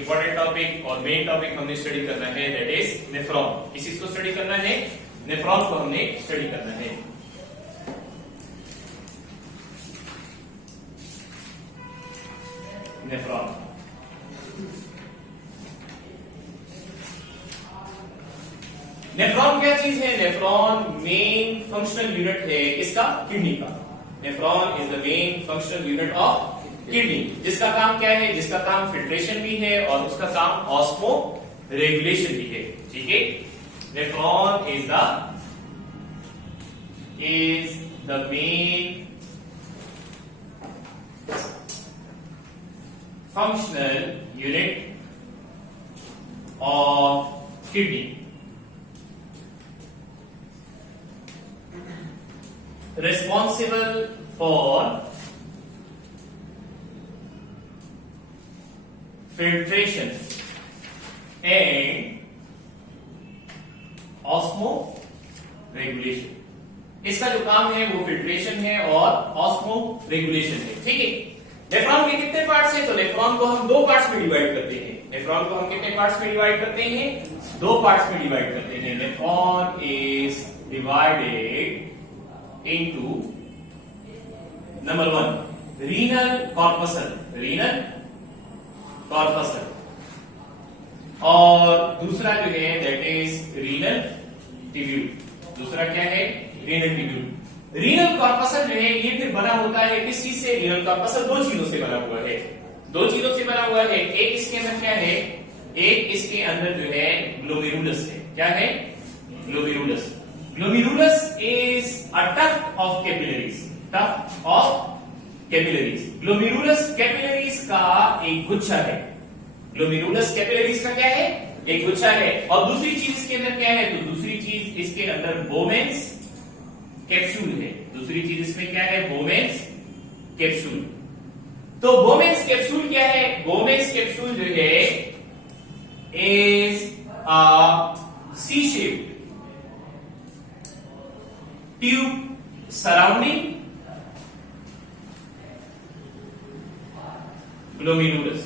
Important topic और main topic हमने study करना है, दैट इज नेफ्रॉन। किस चीज को स्टडी करना है? नेफ्रॉन को हमने स्टडी करना है। नेफ्रॉन नेफ्रॉन क्या चीज है? नेफ्रॉन मेन फंक्शनल यूनिट है किसका? किडनी का। Nephron is the main functional unit of kidney, जिसका काम क्या है? जिसका काम फिल्ट्रेशन भी है और उसका काम ऑस्मो रेगुलेशन भी है। ठीक है, nephron is the main functional unit of kidney, responsible for filtration and osmo regulation। इसका जो काम है वो फिल्ट्रेशन है और ऑस्मो रेगुलेशन है। ठीक है, नेफ्रॉन के कितने पार्ट्स हैं? तो नेफ्रॉन को हम दो पार्ट्स में डिवाइड करते हैं। नेफ्रॉन को हम कितने पार्ट्स में डिवाइड करते हैं? दो पार्ट्स में डिवाइड करते हैं। Nephron is divided into number 1 renal corpuscle और दूसरा जो है दैट इज रीनल ट्यूब्यूल। दूसरा क्या है? Renal tubule. रीनल कॉर्पसल जो है ये फिर बना होता है किस चीज से? रीनल कॉर्पसल दो चीजों से बना हुआ है। दो चीजों से बना हुआ है। एक इसके अंदर क्या है? एक इसके अंदर जो है ग्लोमेरुलस है। क्या है? Glomerulus. Glomerulus is a tuft of capillaries. Glomerulus capillaries का एक गुच्छा है। Glomerulus capillaries का क्या है? एक गुच्छा है। और दूसरी चीज इसके अंदर क्या है? तो दूसरी चीज इसके अंदर बोमेंस कैप्सूल है। दूसरी चीज इसमें क्या है? Bowman's capsule. तो बोमेंस कैप्सूल क्या है? बोमेंस कैप्सूल जो है is a C shaped tube surrounding glomerulus.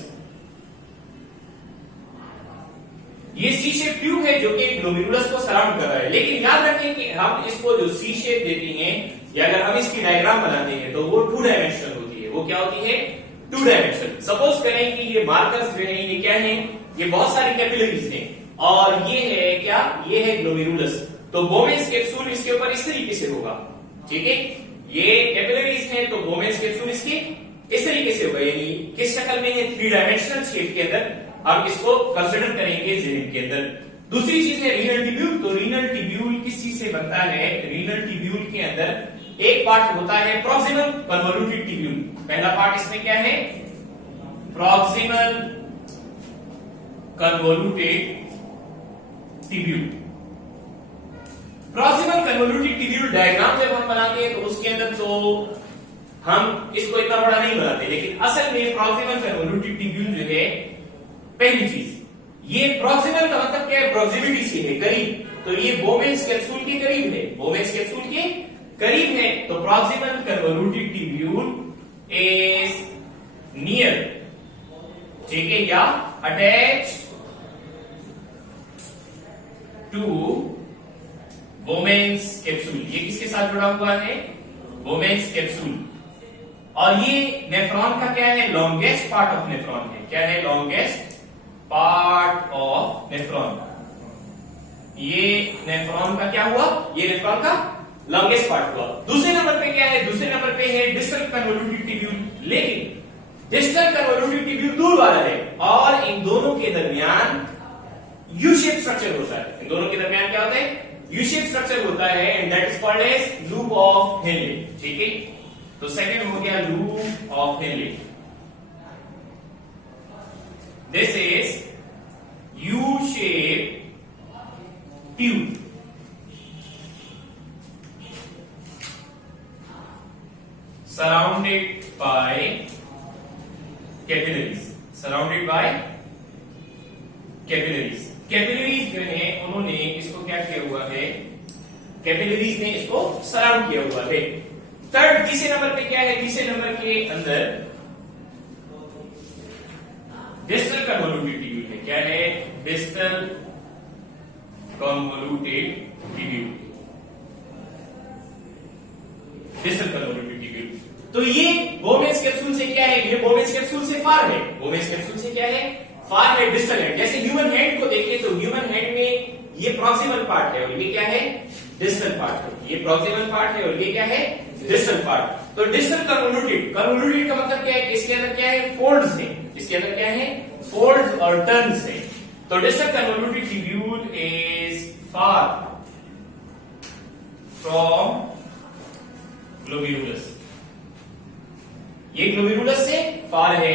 ये सी शेप ट्यूब है जो कि ग्लोमेरुलस को सराउंड कर रहा है। लेकिन याद रखें कि हम इसको जो सी शेप देते हैं या अगर हम इसकी डायग्राम बनाते हैं तो वो 2 डायमेंशनल होती है। वो क्या होती है? 2 डायमेंशनल। सपोज करें कि ये मार्कर्स जो है ये क्या है? ये बहुत सारी कैपिलरीज हैं और ये है क्या? ये है ग्लोमेरुलस। तो बोमेंस कैप्सूल इसके ऊपर इस तरीके से होगा। ठीक है, ये कैपिलरीज हैं तो बोमेंस कैप्सूल इसके इस तरीके से होगा। यानी किस शक्ल में? ये 3 डायमेंशनल शेप के अंदर हम इसको कंसीडर करेंगे जेहन के अंदर। दूसरी चीज है रीनल ट्यूब्यूल। तो रीनल ट्यूब्यूल किस चीज से बनता है? रीनल ट्यूब्यूल के अंदर एक पार्ट होता है प्रॉक्सिमल कन्वोल्यूटेड ट्यूब्यूल। पहला पार्ट इसमें क्या है? Proximal convoluted tubule. Proximal convoluted tubule diagram जब हम बनाते हैं तो उसके अंदर तो हम इसको इतना बड़ा नहीं बनाते, लेकिन असल में प्रॉक्सिमल कन्वोल्यूटेड ट्यूब्यूल जो है पहली चीज ये प्रॉक्सिमल का मतलब क्या है? प्रॉक्सिमिटी से है, करीब। तो ये बोमेंस कैप्सूल के करीब है। बोमेंस कैप्सूल के करीब है तो proximal convoluted tubule is near. ठीक है, या अटैच टू बोमेंस कैप्सूल। ये किसके साथ जुड़ा हुआ है? Bowman's capsule. और ये नेफ्रॉन का क्या है? लॉन्गेस्ट पार्ट ऑफ नेफ्रॉन है। क्या है? Longest part of nephron. ये नेफ्रॉन का क्या हुआ? ये नेफ्रॉन का लॉन्गेस्ट पार्ट हुआ। दूसरे नंबर पे क्या है? दूसरे नंबर पे है डिस्टल कन्वोल्यूटेड ट्यूब्यूल। लेकिन डिस्टल कन्वोल्यूटेड ट्यूब्यूल दूर वाला है और इन दोनों के दरमियान यू शेप स्ट्रक्चर होता है। इन दोनों के दरमियान क्या होता है? यू शेप स्ट्रक्चर होता है and that is called as loop of Henley. ठीक है, तो सेकंड हो गया loop of Henley. This is U shape tube surrounded by capillaries. Surrounded by capillaries. Capillaries जो है उन्होंने इसको क्या किया हुआ है? कैपिलरीज ने इसको सराउंड किया हुआ है। थर्ड तीसरे नंबर पे क्या है? तीसरे नंबर के अंदर डिस्टल कन्वोल्यूटेड क्या है? Distal convoluted tubule. Distal convoluted tubule. तो ये बोवेन्स कैप्सूल से क्या है? ये बोवेन्स कैप्सूल से फार है। बोवेन्स कैप्सूल से क्या है? फार है, डिस्टल है। जैसे ह्यूमन हैंड को देखिए तो ह्यूमन हैंड में ये प्रॉक्सिमल पार्ट है और ये क्या है? डिस्टल पार्ट है। ये प्रॉक्सिमल पार्ट है और ये क्या है? Distal part. तो डिस्टल कन्वोल्यूटेड, कन्वोल्यूटेड का मतलब क्या है? इसके अंदर क्या है? फोल्ड्स है। इसके अंदर क्या है? फोल्ड्स और टर्न्स है। तो distal convoluted tubule is far from glomerulus. ये ग्लोमेरुलस से फार है।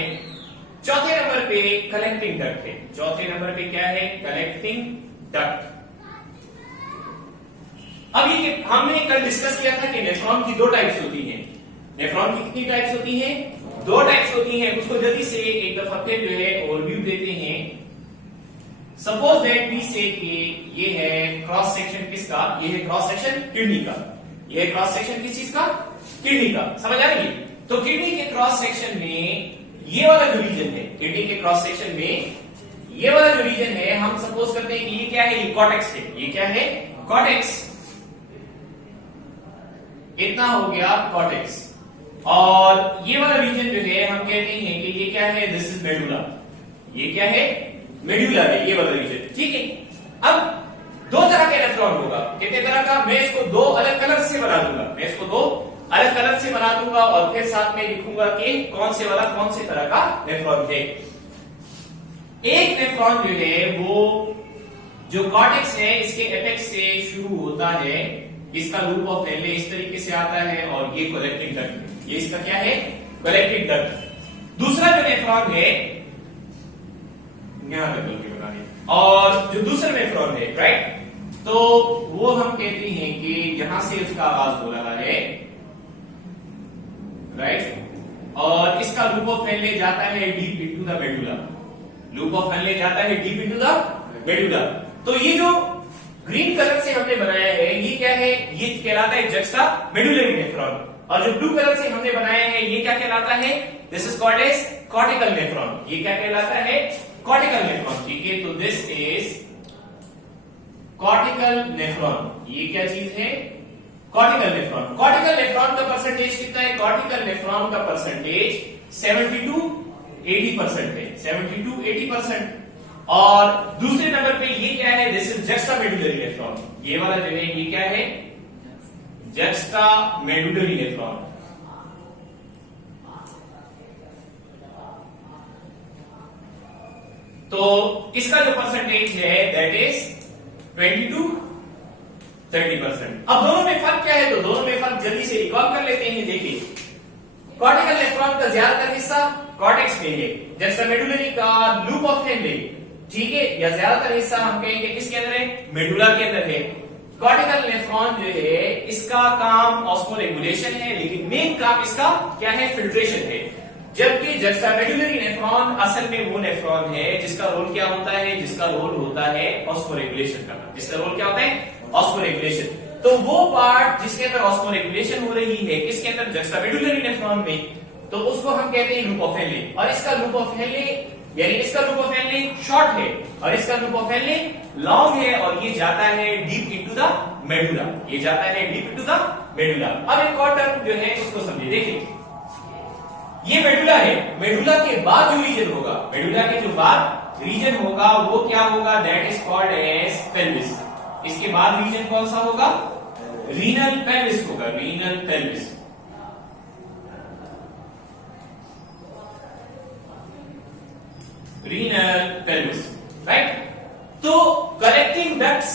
चौथे नंबर पे कलेक्टिंग डक्ट है। चौथे नंबर पे क्या है? Collecting duct. अब ये हमने कल डिस्कस किया था कि नेफ्रॉन की दो टाइप्स होती हैं। नेफ्रॉन की कितनी टाइप्स होती हैं? दो टाइप्स होती हैं। उसको जल्दी से एक दफा फिर जो है ओवरव्यू देते हैं। सपोज दैट वी से कि ये है क्रॉस सेक्शन किसका? ये है क्रॉस सेक्शन किडनी का। ये है क्रॉस सेक्शन किस चीज का? किडनी का। समझ आ रही है? तो किडनी के क्रॉस सेक्शन में ये वाला जो रीजन है, किडनी के क्रॉस सेक्शन में ये वाला जो रीजन है, हम सपोज करते हैं कि ये क्या है? ये कॉर्टेक्स है। ये क्या है? कॉर्टेक्स। इतना हो गया कॉर्टेक्स। और ये वाला रीजन जो है हम कहते हैं कि ये क्या है? This is medulla. ये क्या है? मेडुला है ये वाला रीजन। ठीक है। अब दो तरह का नेफ्रॉन होगा। कितने तरह का? मैं इसको दो अलग कलर से बना दूंगा। मैं इसको दो अलग कलर से बना दूंगा और फिर साथ में लिखूंगा कि कौन से वाला कौन से तरह का नेफ्रॉन है। एक नेफ्रॉन जो है वो जो कॉर्टेक्स है इसके एपेक्स से शुरू होता है। इसका लूप ऑफ वेले इस तरीके से आता है और ये कलेक्टिंग डक्ट। ये इसका क्या है? Collecting duct. दूसरा जो नेफ्रॉन है यहां तक बल्कि बना दिया। और जो दूसरा नेफ्रॉन है राइट, तो वो हम कहते हैं कि यहां से उसका आवाज हो रहा है राइट, और इसका लूप ऑफ वेले जाता है deep into the medulla. Loop of वेले जाता है डीप इनटू द मेडुला। तो ये जो ग्रीन कलर से हमने बनाया है ये क्या है? ये कहलाता है जक्स्टा मेडुलरी नेफ्रॉन। और जो ब्लू कलर से हमने बनाया है ये क्या कहलाता है? This is called as cortical nephron. ये क्या कहलाता है? Cortical nephron. ठीक है। तो दिस इज कॉर्टिकल नेफ्रॉन। ये क्या चीज है? Cortical nephron. कॉर्टिकल नेफ्रॉन का परसेंटेज कितना है? कॉर्टिकल नेफ्रॉन का परसेंटेज 70-80% है। 70-80%। और दूसरे नंबर पे ये क्या है? This is juxtamedullary nephron. ये वाला जो है ये क्या है? Juxtamedullary nephron. तो इसका जो परसेंटेज है दैट इज 20-30%। अब दोनों में फर्क क्या है? तो दोनों में फर्क जल्दी से रिकॉल कर लेते हैं। देखिए कॉर्टिकल नेफ्रॉन का ज्यादातर हिस्सा कॉर्टेक्स में है, जक्स्टामेडुलरी का लूप ऑफ वेले, ठीक है, या ज्यादातर हिस्सा हम कहेंगे किसके अंदर है? मेडुला के अंदर है। कॉर्टिकल नेफ्रॉन जो है इसका काम ऑस्मोरेगुलेशन है, लेकिन मेन काम इसका क्या है? फिल्ट्रेशन है। जबकि जक्स्टामेडुलरी नेफ्रॉन असल में वो नेफ्रॉन है जिसका रोल क्या होता है? जिसका रोल होता है ऑस्मोरेगुलेशन का। जिसका रोल क्या होता है? ऑस्मोरेगुलेशन। तो वो पार्ट जिसके अंदर ऑस्मोरेगुलेशन हो रही है किसके अंदर? जक्स्टामेडुलरी नेफ्रॉन में, तो उसको हम कहते हैं लूप ऑफ वेले। और इसका लूप ऑफ वेले यानी इसका लूप ऑफ वेले शॉर्ट है और इसका लूप ऑफ वेले लॉन्ग है, और ये जाता है डीप इनटू द मेडुला। ये जाता है डीप इनटू द मेडुला। अब एक और टर्म जो है उसको समझिए। देखिए ये मेडुला है। मेडुला के बाद जो रीजन होगा, मेडुला के जो बाद रीजन होगा वो क्या होगा? That is called as pelvis. इसके बाद रीजन कौन सा होगा? रीनल पेल्विस होगा। Renal pelvis. Renal pelvis right. तो कलेक्टिंग डक्ट्स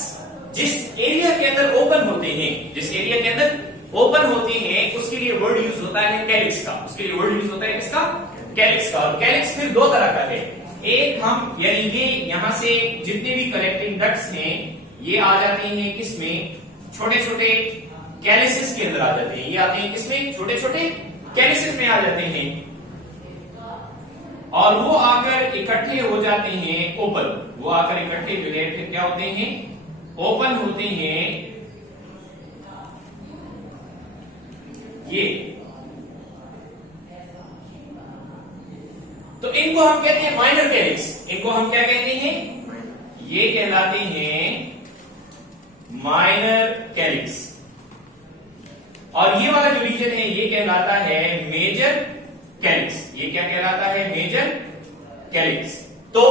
जिस एरिया के अंदर ओपन होते हैं, जिस एरिया के अंदर ओपन होते हैं उसके लिए वर्ड यूज होता है कैलिक्स का। उसके लिए वर्ड यूज होता है किसका? कैलिक्स का। और कैलिक्स फिर दो तरह का है। एक हम यानी ये यहां से जितने भी कलेक्टिंग डक्ट्स हैं ये आ जाते हैं किसमें? छोटे छोटे कैलिसिस के अंदर आ जाते हैं। ये आते हैं किसमें? छोटे छोटे कैलिसिस में आ जाते हैं, और वो आकर इकट्ठे हो जाते हैं ओपन। वो आकर इकट्ठे जो है फिर क्या होते हैं? ओपन होते हैं ये। तो इनको हम कहते हैं माइनर कैलिक्स। इनको हम क्या कहते हैं? ये कहलाते हैं माइनर कैलिक्स, और ये वाला जो रीजन है ये कहलाता है मेजर कैलिक्स। ये क्या कहलाता है? Major calyx. तो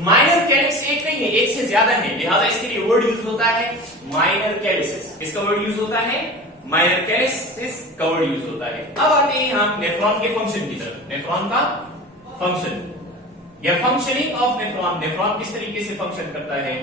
माइनर कैलिक्स एक नहीं है, एक से ज्यादा है, लिहाजा इसके लिए वर्ड यूज होता है माइनर कैलिसिस। किसका वर्ड यूज होता है? माइनर कैलिसिस का वर्ड यूज होता है। अब आते हैं हम नेफ्रॉन के फंक्शन की तरफ। नेफ्रॉन का फंक्शन या फंक्शनिंग ऑफ नेफ्रॉन। नेफ्रॉन किस तरीके से फंक्शन करता है?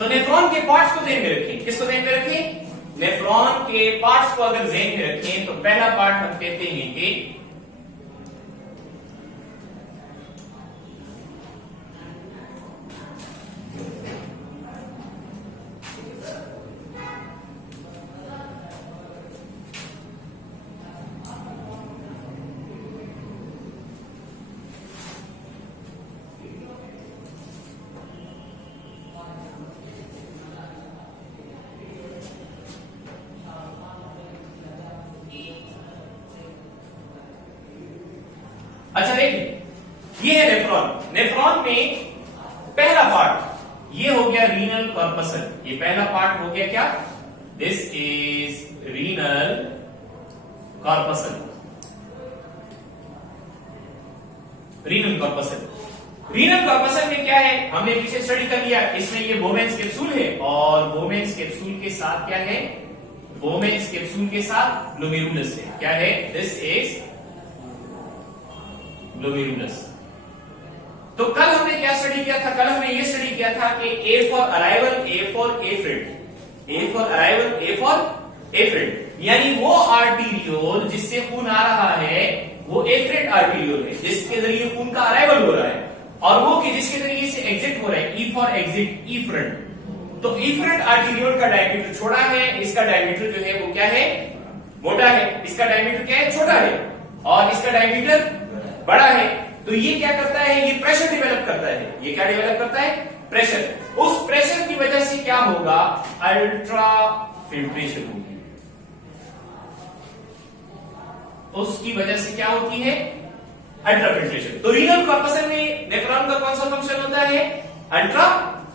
तो नेफ्रॉन के पार्ट्स को ध्यान में रखें। किसको ध्यान में रखें? नेफ्रॉन के पार्ट्स को अगर ध्यान में रखें तो पहला पार्ट हम कहते हैं कि अच्छा देखिए, ये है नेफ्रॉन। नेफ्रॉन में पहला पार्ट ये हो गया रीनल कॉर्पसल। ये पहला पार्ट हो गया क्या? This is renal corpuscle. Renal corpuscle. Renal corpuscle में क्या है? हमने पीछे स्टडी कर लिया। इसमें ये बोमेन्स कैप्सूल है, और बोमेन्स कैप्सूल के साथ क्या है? बोमेन्स कैप्सूल के साथ ग्लोमेरुलस है। क्या है? This is glomerulus. तो कल हमने क्या स्टडी किया था? कल हमने ये स्टडी किया था कि A for arrival, A for efferent. A for arrival, A for efferent, यानी वो आर्टीरियोल जिससे खून आ रहा है वो एफ्रेट आर्टीरियोल है, जिसके जरिए खून का अराइवल हो रहा है, और वो कि जिसके जरिए से एग्जिट हो रहा है, ई फॉर एग्जिट, इफ्रंट। तो इफ्रंट आर्टीरियोल का डायमीटर छोटा है, इसका डायमीटर जो है वो क्या है? मोटा है। इसका डायमीटर क्या है? छोटा है, और इसका डायमीटर बड़ा है। तो ये क्या करता है? ये प्रेशर डेवलप करता है। ये क्या डेवलप करता है? प्रेशर। उस प्रेशर की वजह से क्या होगा? अल्ट्रा फिल्ट्रेशन होगी। उसकी वजह से क्या होती है? Ultra filtration. तो रीनल कॉर्पसल में नेफ्रॉन का कौन सा फंक्शन होता है? अल्ट्रा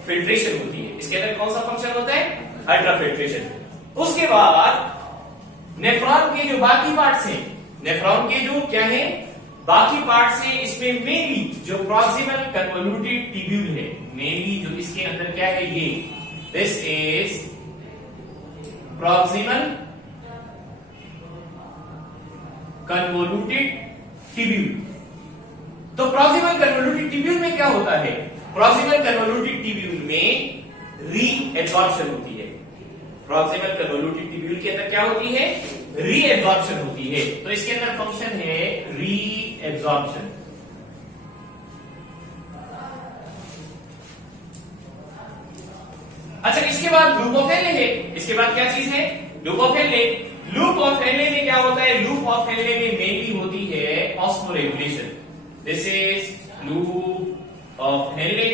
फिल्ट्रेशन होती है। इसके अंदर कौन सा फंक्शन होता है? Ultra filtration. उसके बाद नेफ्रॉन के जो बाकी पार्ट्स हैं, नेफ्रॉन के जो क्या है बाकी पार्ट्स हैं, इसमें मेनली जो प्रॉक्सिमल कन्वोल्यूटेड ट्यूब्यूल है, मेनली जो इसके अंदर क्या है, ये this is proximal convoluted tubule. तो प्रॉक्सिमल कन्वोल्यूटेड ट्यूब्यूल में क्या होता है? प्रॉक्सिमल कन्वोल्यूटेड ट्यूब्यूल में रीएब्सॉर्प्शन होती है। प्रॉक्सिमल कन्वोल्यूटेड ट्यूब्यूल के अंदर क्या होती है? रीएब्सॉर्प्शन होती है। तो इसके अंदर फंक्शन है रीएब्सॉर्प्शन। अच्छा, इसके बाद लूप ऑफ हेनले है। इसके बाद क्या चीज है? Loop of Henley. Loop of Henley में क्या होता है? लूप ऑफ हेनले में मेनली होती है osmoregulation. This is loop of Henley,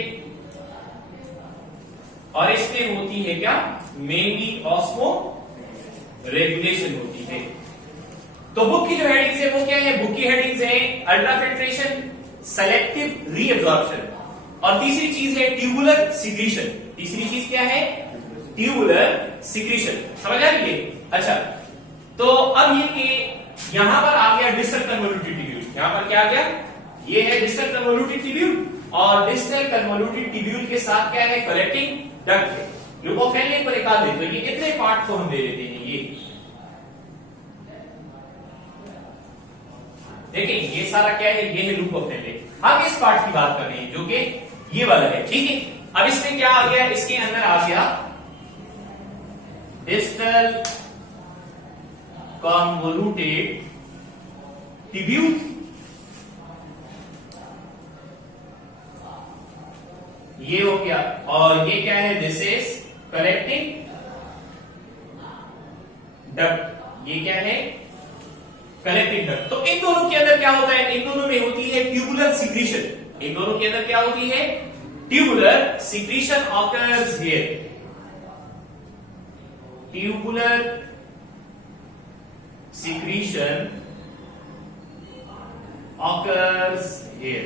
और इसमें होती है क्या? मेनली ऑस्मो रेगुलेशन होती है। तो बुक की जो हेडिंग्स है वो क्या है? बुक की हेडिंग्स है अल्ट्रा फिल्ट्रेशन, सेलेक्टिव रीअब्सॉर्प्शन, और तीसरी चीज है ट्यूबुलर सिक्रीशन। तीसरी चीज क्या है? Tubular secretion. समझ आ रही है? अच्छा, तो अब ये कि यहां पर आ गया डिस्टल कन्वोल्यूटेड ट्यूब्यूल। यहां पर क्या आ गया? ये है डिस्टल कन्वोल्यूटेड ट्यूब्यूल, और डिस्टल कन्वोल्यूटेड ट्यूब्यूल के साथ क्या है? कलेक्टिंग डक्ट है। लूप ऑफ हेनले पर एक आध दे, तो ये इतने पार्ट को हम दे देते हैं। ये देखिए, ये सारा क्या है? ये है लूप ऑफ हेनले। हम इस पार्ट की बात कर रहे हैं जो कि ये वाला है, ठीक है। अब इसमें क्या आ गया? इसके अंदर आ गया डिस्टल कन्वोल्यूटेड ट्यूब्यूल, ये हो गया, और ये क्या है? This is collecting duct. ये क्या है? Collecting duct. तो इन दोनों के अंदर क्या होता है? इन दोनों में होती है ट्यूबुलर सिक्रीशन। इन दोनों के अंदर क्या होती है? tubular secretion occurs here. Tubular secretion occurs here.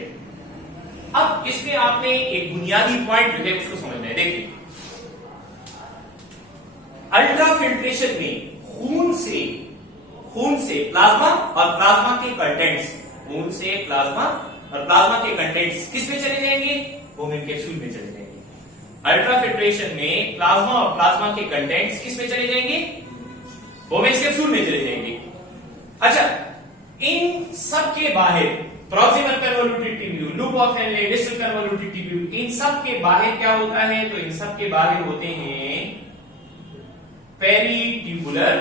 अब इसमें आपने एक बुनियादी पॉइंट जो है उसको समझना है। देखिए, अल्ट्राफिल्ट्रेशन में खून से प्लाज्मा और प्लाज्मा के कंटेंट्स, खून से प्लाज्मा और प्लाज्मा के कंटेंट्स किस में चले जाएंगे? बोमेन कैप्सूल में चले जाएंगे। अल्ट्राफिल्ट्रेशन में प्लाज्मा और प्लाज्मा के कंटेंट्स किस में चले जाएंगे? बोमेन कैप्सूल में चले जाएंगे। अच्छा, इन सब के बाहर proximal convoluted tubule, loop of Henle, distal convoluted tubule, इन सब के बाहर क्या होता है? तो इन सब के बाहर होते हैं पेरीट्यूबुलर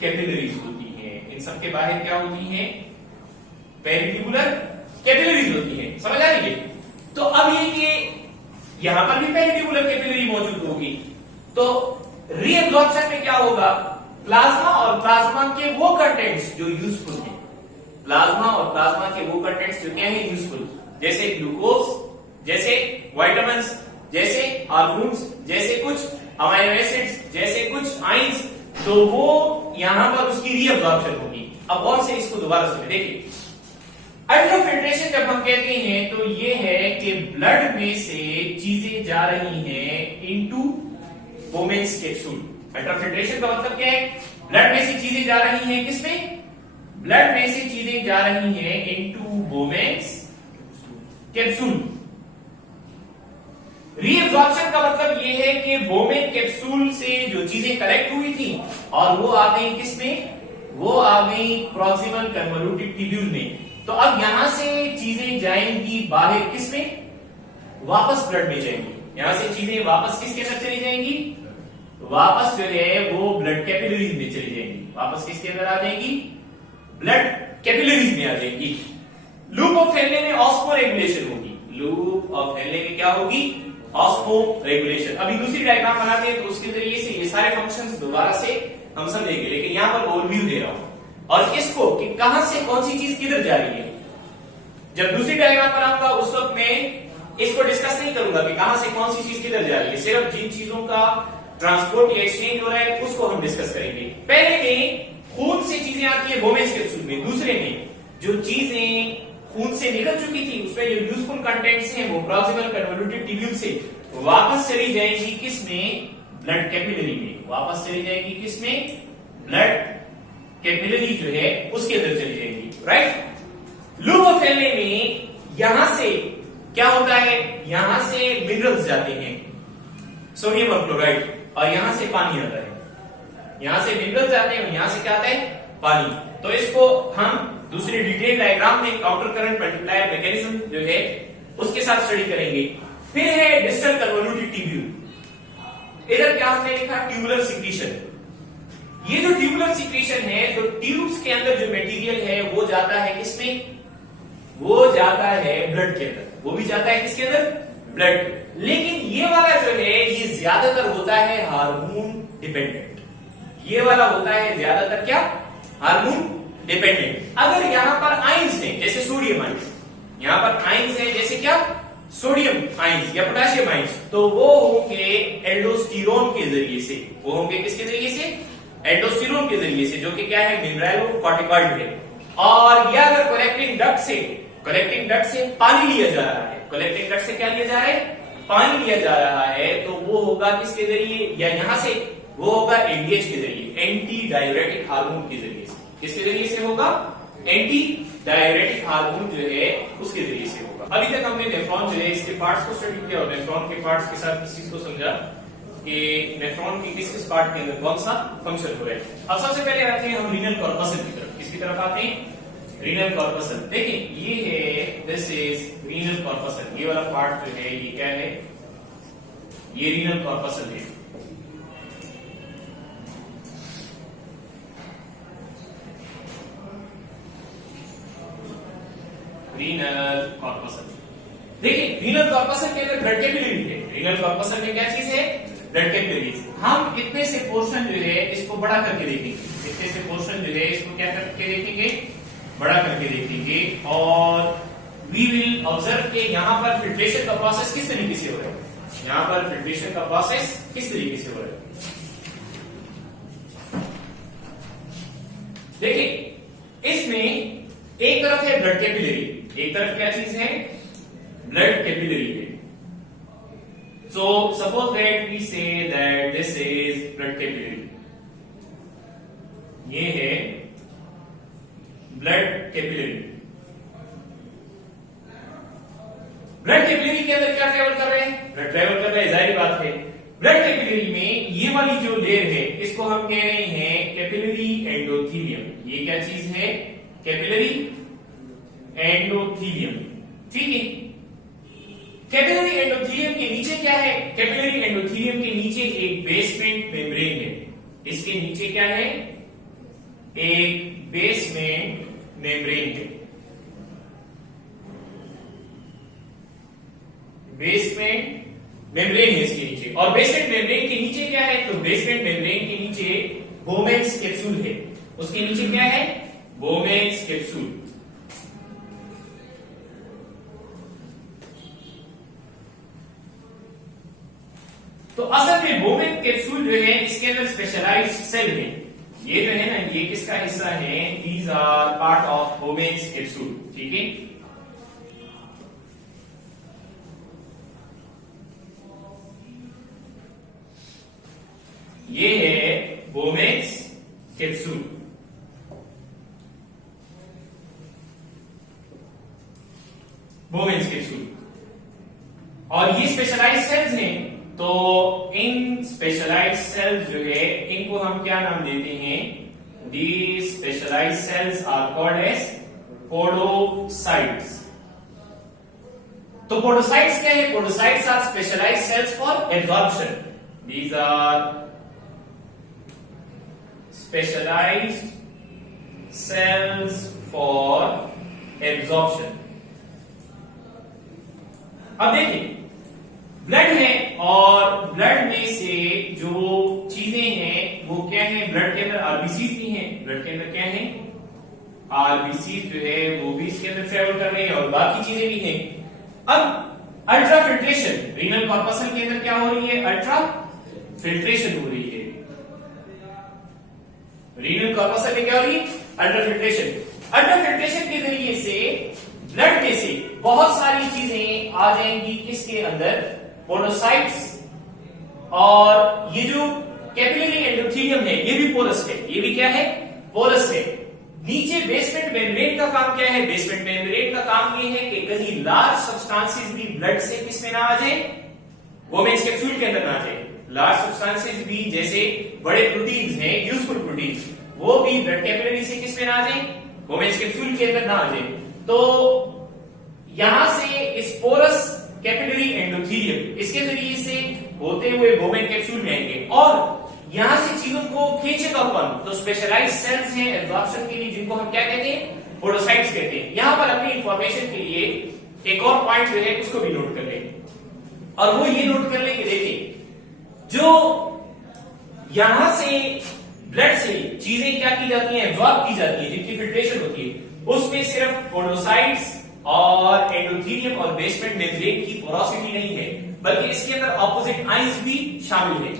कैपिलरीज होती हैं। इन सब के बाहर क्या होती हैं? पेरीट्यूबुलर कैपिलरीज होती हैं। समझ आ रही है? तो अब ये कि यहां पर भी पेरीट्यूबुलर कैपिलरी मौजूद होगी, तो रीअब्जॉर्प्शन में क्या होगा? प्लाज्मा और प्लाज्मा के वो कंटेंट्स जो यूजफुल हैं, प्लाज्मा और प्लाज्मा के वो कंटेंट्स जो क्या है? यूजफुल, जैसे ग्लूकोज, जैसे विटामिन्स, जैसे हार्मोन्स, जैसे कुछ अमाइनो एसिड्स, जैसे कुछ आइंस, तो वो यहां पर उसकी रीअब्जॉर्प्शन होगी। अब और से इसको दोबारा सुने। देखिए, अल्ट्राफिल्ट्रेशन जब हम कहते हैं तो ये है कि ब्लड में से चीजें जा रही हैं इनटू बोमेन्स कैप्सूल। अल्ट्राफिल्ट्रेशन का मतलब क्या है? ब्लड में से चीजें जा रही हैं किसमें? ब्लड में से चीजें जा रही हैं इनटू बोमेन्स कैप्सूल। रीअब्जॉर्प्शन का मतलब ये है कि बोमेन कैप्सूल से जो चीजें कलेक्ट हुई थी और वो आ गई किसमें? वो आ गई प्रॉक्सिमल कन्वोल्यूटेड ट्यूब्यूल में। तो अब यहां से चीजें जाएंगी बाहर किसमें? वापस ब्लड में जाएंगी। यहां से चीजें वापस किसके अंदर चली जाएंगी? वापस जो है वो ब्लड कैपिलरीज में चली जाएंगी। वापस किसके अंदर आ जाएंगी? ब्लड कैपिलरीज में आ जाएंगी। लूप ऑफ हेनले में ऑस्मो रेगुलेशन होगी। लूप ऑफ हेनले में क्या होगी? Osmo regulation. अभी दूसरी डायग्राम बनाते हैं तो उसके जरिए से ये सारे फंक्शंस दोबारा से हम समझेंगे, लेकिन यहां पर ओवरव्यू दे रहा हूं और इसको कि कहां से कौन सी चीज किधर जा रही है। जब दूसरी डायग्राम बनाऊंगा उस वक्त मैं इसको डिस्कस नहीं करूंगा कि कहां से कौन सी चीज किधर जा रही है, सिर्फ जिन चीजों का ट्रांसपोर्ट या एक्सचेंज हो रहा है उसको हम डिस्कस करेंगे। पहले में खून से चीजें आती है बोमेन्स कैप्सूल में, दूसरे में जो चीजें खून से निकल चुकी थी उसमें जो यूजफुल कंटेंट्स हैं वो प्रॉक्सिमल कन्वोल्यूटेड ट्यूब्यूल से वापस चली जाएंगी किसमें? ब्लड कैपिलरी में। वापस चली जाएंगी किसमें? ब्लड कैपिलरी जो है उसके अंदर चली जाएंगी। राइट? लूप ऑफ हेनले में यहां से क्या होता है? यहां से मिनरल्स जाते हैं, सोडियम और क्लोराइड, और यहां से पानी आता है। यहां से मिनरल्स आते हैं और यहां से क्या आता है? पानी। तो इसको हम दूसरी डिटेल डायग्राम में काउंटर करंट मल्टीप्लायर मैकेनिज्म जो है उसके साथ स्टडी करेंगे। फिर है डिस्टल कन्वोल्यूटेड ट्यूब्यूल। इधर क्या हमने लिखा? Tubular secretion. ये जो ट्यूबुलर सिक्रीशन है तो ट्यूब्स के अंदर जो मटेरियल है वो जाता है किसमें? वो जाता है ब्लड के अंदर। वो भी जाता है किसके अंदर? ब्लड। लेकिन ये वाला जो है ये ज्यादातर होता है हार्मोन डिपेंडेंट। ये वाला होता है ज्यादातर क्या? Hormone dependent. अगर यहां पर आइंस है जैसे सोडियम आइंस, यहां पर आइंस है जैसे क्या? सोडियम आइंस या पोटेशियम आइंस, तो वो होंगे एल्डोस्टेरोन के जरिए से। वो होंगे किसके जरिए से? एल्डोस्टेरोन के जरिए से, जो कि क्या है? मिनरलोकॉर्टिकॉइड है। और यह अगर कलेक्टिंग डक्ट से पानी लिया जा रहा है, कलेक्टिंग डक्ट से क्या लिया जा रहा है? पानी लिया जा रहा है, तो वो होगा किसके जरिए? या यहां से वो होगा एनडीएच के जरिए, एंटी डाययूरेटिक हार्मोन के जरिए से। किसके जरिए से होगा? एंटी डाययूरेटिक हार्मोन जो है उसके जरिए से होगा। अभी तक हमने नेफ्रॉन जो है इसके पार्ट्स को स्टडी किया और नेफ्रॉन के पार्ट्स के साथ इस चीज को समझा कि नेफ्रॉन के किस किस पार्ट के अंदर कौन सा फंक्शन हो रहा है। अब सबसे पहले आते हैं हम रीनल कॉर्पसल की तरफ। किसकी तरफ आते हैं? Renal corpuscle. देखिए ये है, दिस इज रीनल कॉर्पसल। ये वाला पार्ट जो है ये क्या है? ये रीनल कॉर्पसल है। Renal corpuscle. देखिए रीनल कॉर्पसल के अंदर ब्लड कैपिलरी है। रीनल कॉर्पसल में क्या चीज है? Blood capillaries. हम इतने से पोर्शन जो है इसको बड़ा करके देखेंगे। इतने से पोर्शन जो है इसको क्या करके देखेंगे? बड़ा करके देखेंगे। और वी विल ऑब्जर्व कि यहां पर फिल्ट्रेशन का प्रोसेस किस तरीके से हो रहा है, यहां पर फिल्ट्रेशन का प्रोसेस किस तरीके से हो रहा है। देखिए इसमें एक तरफ है ब्लड कैपिलरी, एक तरफ क्या चीज है, ब्लड कैपिलरी है। So suppose that we say that this is blood capillary, ये है ब्लड कैपिलरी। ब्लड कैपिलरी के अंदर क्या ट्रेवल कर रहे हैं, ब्लड ट्रेवल कर रहा है, जाहिर बात है। ब्लड कैपिलरी में ये वाली जो लेयर है इसको हम कह रहे हैं कैपिलरी एंडोथेलियम। ये क्या चीज है, कैपिलरी एंडोथेलियम, ठीक है। कैपिलरी एंडोथेलियम के नीचे क्या है, कैपिलरी एंडोथेलियम के नीचे एक बेसमेंट मेम्ब्रेन है। इसके नीचे क्या है, एक बेसमेंट मेम्ब्रेन है, बेसमेंट मेम्ब्रेन है इसके नीचे। और बेसमेंट मेम्ब्रेन के नीचे क्या है, तो बेसमेंट मेम्ब्रेन के नीचे बोमेन्स कैप्सूल है। उसके नीचे क्या है, बोमेन्स कैप्सूल। तो असल में बोमेन कैप्सूल जो है इसके अंदर स्पेशलाइज्ड सेल है। ये जो है ना, ये किसका हिस्सा है, these are part of Bowman's capsule, ठीक है। ये है बोमेन्स कैप्सूल। बोमेन्स कैप्सूल और ये स्पेशलाइज्ड सेल्स हैं। तो इन स्पेशलाइज्ड सेल्स जो है इनको हम क्या नाम देते हैं, the specialised cells are called as podocytes. तो पोडोसाइट्स क्या है, podocytes are specialised cells for absorption. These are specialised cells for absorption. अब देखिए ब्लड है और ब्लड में से जो चीजें हैं वो क्या है, ब्लड के अंदर आरबीसी भी हैं, ब्लड के अंदर क्या है, आरबीसी जो है वो भी इसके अंदर ट्रेवल कर रहे हैं और बाकी चीजें भी हैं। अब अल्ट्रा फिल्ट्रेशन रीनल कॉर्पसल के अंदर क्या हो रही है, अल्ट्रा फिल्ट्रेशन हो रही है। रीनल कॉर्पसल में क्या हो रही है, अल्ट्रा फिल्ट्रेशन। अल्ट्रा फिल्ट्रेशन के जरिए से ब्लड में से बहुत सारी चीजें आ जाएंगी किसके अंदर, पोडोसाइट्स। और ये जो कैपिलरी एंडोथेलियम है ये भी पोरस है, ये भी क्या है, पोरस है। नीचे बेसमेंट मेम्ब्रेन का काम क्या है, बेसमेंट मेम्ब्रेन का काम ये है कि कहीं लार्ज सब्सटेंसेस भी ब्लड से किसमें ना आ जाए, वोमेन्स कैप्सूल के अंदर ना आ जाए। लार्ज सब्सटेंसेस भी जैसे बड़े प्रोटीन्स हैं, यूजफुल प्रोटीन्स, वो भी ब्लड कैपिलरी से किसमें ना आ जाए, वोमेन्स कैप्सूल के अंदर ना आ जाए। तो यहां से इस पोरस कैपिलरी एंडोथेलियम इसके जरिए से होते हुए बोमेन कैप्सूल में आएंगे और यहां से चीजों को खींचेगा कौन, तो स्पेशलाइज्ड सेल्स हैं एब्जॉर्प्शन के लिए, जिनको हम क्या कहते हैं, पोडोसाइट्स कहते हैं। यहां पर अपनी इंफॉर्मेशन के लिए एक और पॉइंट जो है उसको भी नोट कर लेंगे और वो ये नोट कर लेंगे, देखिए जो यहां से ब्लड से चीजें क्या की जाती हैं, एब्जॉर्ब की जाती है, जिनकी फिल्ट्रेशन होती है, उसमें सिर्फ पोडोसाइट्स और एंडोथेलियम और बेसमेंट मेम्ब्रेन की पोरोसिटी नहीं है, बल्कि इसके अंदर ऑपोजिट आयंस भी शामिल है।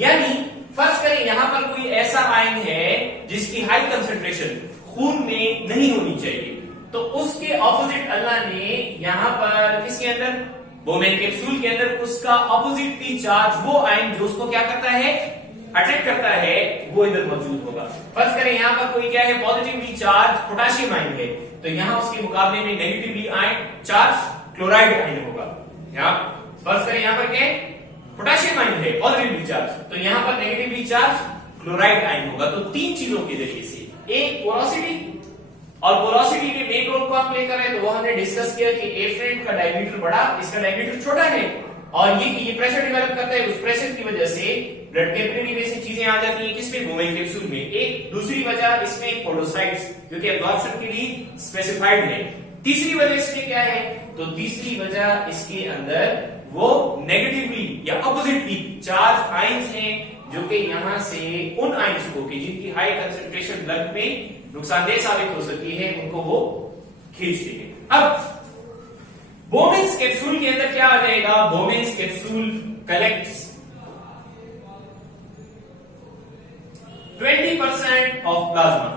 यानी फर्ज करें यहां पर कोई ऐसा आयन है जिसकी हाई कंसंट्रेशन खून में नहीं होनी चाहिए, तो उसके ऑपोजिट अल्लाह ने यहां पर किसके अंदर, बोमेन कैप्सूल के अंदर उसका ऑपोजिटली चार्ज वो आयन जो उसको क्या करता है, अट्रैक्ट करता है, वो इधर मौजूद होगा। फर्ज करें यहां पर कोई क्या है, पॉजिटिवली चार्ज पोटेशियम आयन है, तो यहां उसके मुकाबले में negatively ion charge chloride ion होगा। यहां फर्ज करें यहां पर क्या है, पोटेशियम आयन है पॉजिटिवली चार्ज, तो यहां पर नेगेटिवली चार्ज क्लोराइड आयन होगा। तो तीन चीजों के जरिए से, एक पोरोसिटी, और पोरोसिटी के मेन रोल कौन प्ले कर रहे हैं, तो वो हमने डिस्कस किया कि एफ्रेंट का डायमीटर बड़ा, इसका डायमीटर छोटा है और ये प्रेशर डेवलप करता है, उस प्रेशर की वजह से ब्लड कैपिलरी में से चीजें आ जाती हैं किसमें, बोमेन कैप्सूल में। एक दूसरी वजह इसमें पोडोसाइट्स जो कि एब्जॉर्प्शन के लिए स्पेसिफाइड है। तीसरी वजह इसमें क्या है, तो तीसरी वजह इसके अंदर वो नेगेटिवली या ऑपोजिटली चार्ज आयंस हैं जो कि यहां से उन आयंस को कि जिनकी हाई कंसंट्रेशन ब्लड में नुकसानदेह साबित हो सकती है उनको वो खींचते हैं। अब बोमेन्स कैप्सूल के अंदर क्या आ जाएगा? Bowman's capsule collects 20% of plasma,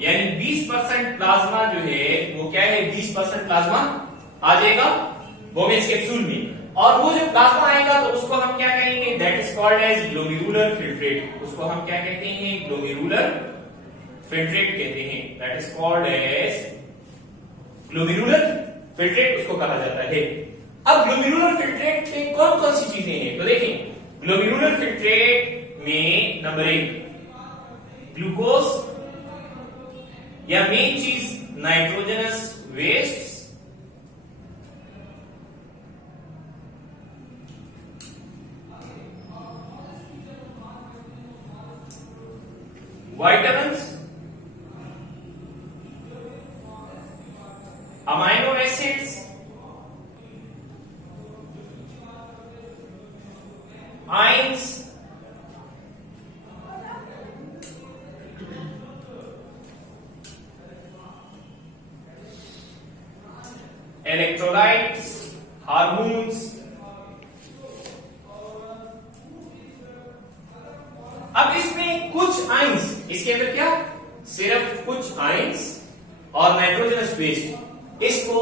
यानी 20% प्लाज्मा जो है वो क्या है, 20% प्लाज्मा आ जाएगा बोमेन्स कैप्सूल में। और वो जो प्लाज्मा आएगा तो उसको हम क्या कहेंगे? That is called as glomerular filtrate. उसको हम क्या कहते हैं? ग्लोमेरुलर फिल्ट्रेट कहते हैं। That is called as glomerular filtrate उसको कहा जाता है। अब ग्लोमेरुलर फिल्ट्रेट में कौन कौन सी चीजें हैं? तो देखें, ग्लोमेरुलर फिल्ट्रेट में नंबर 1 ग्लूकोज या मेन चीज nitrogenous waste, vitamins, amino acids, ions, electrolytes, hormones। अब इसमें कुछ आयंस, इसके अंदर क्या सिर्फ कुछ आयंस और नाइट्रोजनस वेस्ट, इसको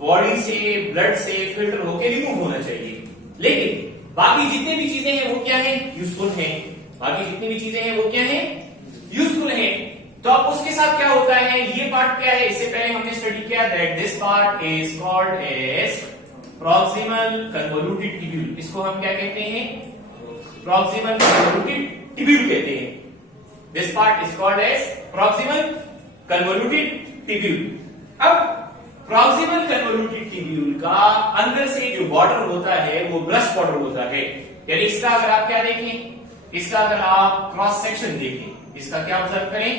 बॉडी से ब्लड से फिल्टर होकर रिमूव होना चाहिए। लेकिन बाकी जितने भी चीजें हैं वो क्या है? यूजफुल हैं। बाकी जितनी भी चीजें हैं वो क्या है? यूजफुल हैं। तो अब उसके साथ क्या होता है? ये पार्ट क्या है? इससे पहले हमने स्टडी किया that this part is called as proximal convoluted tubule. इसको हम क्या कहते हैं? प्रॉक्सिमल कन्वोल्यूटेड ट्यूब्यूल कहते हैं। This part is called as proximal convoluted tubule. अब प्रॉक्सिमल कन्वोल्यूटेड ट्यूब्यूल का अंदर से जो बॉर्डर होता है वो ब्रश बॉर्डर होता है। यानी इसका अगर आप क्या देखें, इसका अगर आप क्रॉस सेक्शन देखें, इसका क्या ऑब्जर्व करें?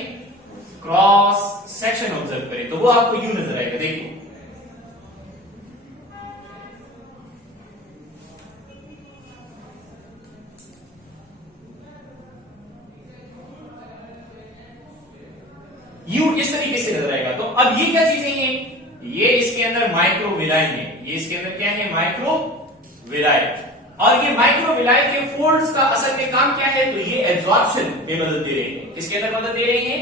क्रॉस सेक्शन ऑब्जर्व करें तो वो आपको यूं नजर आएगा। देखिए, यू इस तरीके से नजर आएगा। तो अब ये क्या चीजें हैं? ये इसके अंदर माइक्रोविलाई है। ये इसके अंदर क्या है? माइक्रोविलाई। और ये माइक्रोविलाई के फोल्ड्स का असल में काम क्या है? तो ये एब्जॉर्प्शन में मदद दे रहे हैं। किसके अंदर मदद दे रहे हैं?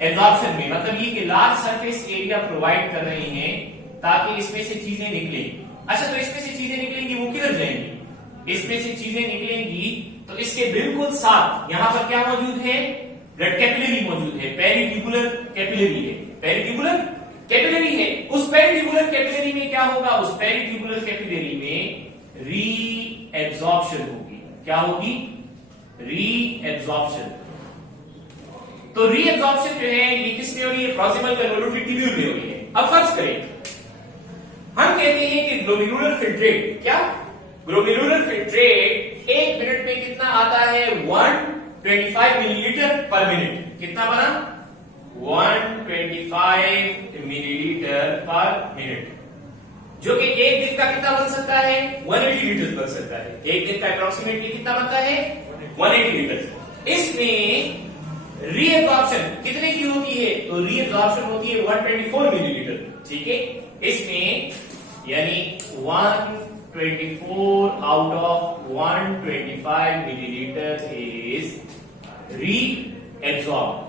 एब्जॉर्प्शन में। मतलब ये कि लार्ज सरफेस एरिया प्रोवाइड कर रहे हैं ताकि इसमें से चीजें निकले। अच्छा, तो इसमें से चीजें निकलेंगी वो किधर जाएंगी? इसमें से चीजें निकलेंगी तो इसके बिल्कुल साथ यहां पर क्या मौजूद है? ब्लड कैपिलरी मौजूद है। पेरिट्यूबुलर कैपिलरी है। पेरिट्यूबुलर कैपिलरी है। उस पेरिट्यूबुलर कैपिलरी में क्या होगा? उस पेरिट्यूबुलर कैपिलरी में रीएब्जॉर्प्शन होगी। क्या होगी? रीएब्जॉर्प्शन। तो रीएब्जॉर्प्शन जो है ये किसमें हो रही है? प्रॉक्सिमल कन्वोल्यूटेड ट्यूब्यूल में हो रही है। अब फर्ज करें, हम कहते हैं कि ग्लोमेरुलर फिल्ट्रेट, क्या ग्लोमेरुलर फिल्ट्रेट 1 मिनट में कितना आता है? 125 मिलीलीटर पर मिनट। कितना बना? 125 मिलीलीटर पर मिनट, जो कि एक दिन का कितना बन सकता है? 180 लीटर बन सकता है। एक दिन का अप्रोक्सीमेटली कितना बनता है? 180 लीटर। इसमें रीएब्जॉर्प्शन कितने की होती है? तो रीएब्जॉर्प्शन होती है 124 मिलीलीटर। ठीक है, इसमें यानी 124 out of 125 millilitre is reabsorb.